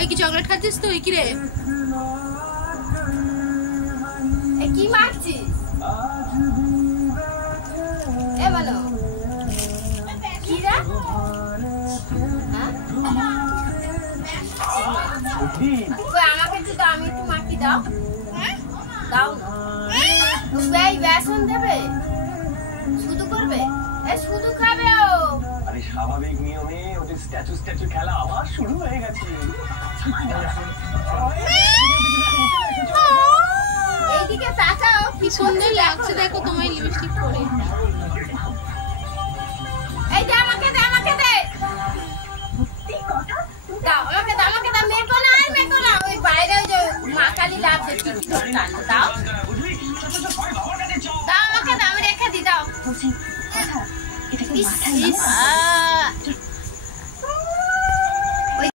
এই কি চকলেট খাচ্ছিস তুই? কি রে কি মাখছিস? এ বলো কি রে? আমাকে একটু দাও, আমি একটু মাখি দাও। দাও না, বেসন দেবে, শুধু করবে, শুধু খাবে ও। আরে স্বাভাবিক নিয়মে ওদের স্ট্যাচু স্ট্যাচু খেলা আবার শুরু হয়ে গেছে। এইদিকে তাকাও, কি সুন্দর লাগছে দেখো তোমায় লিপস্টিক পরে। এই যে আমাকে দে, আমাকে দে, দাও আমাকে দাও, আমাকে দাও। মেকো না, আর মেকো না, ওই বাইরে ওই যে মা কালী লাভ দেখি দাও, দাও আমাকে দাও, আমি রেখে দি, দাও।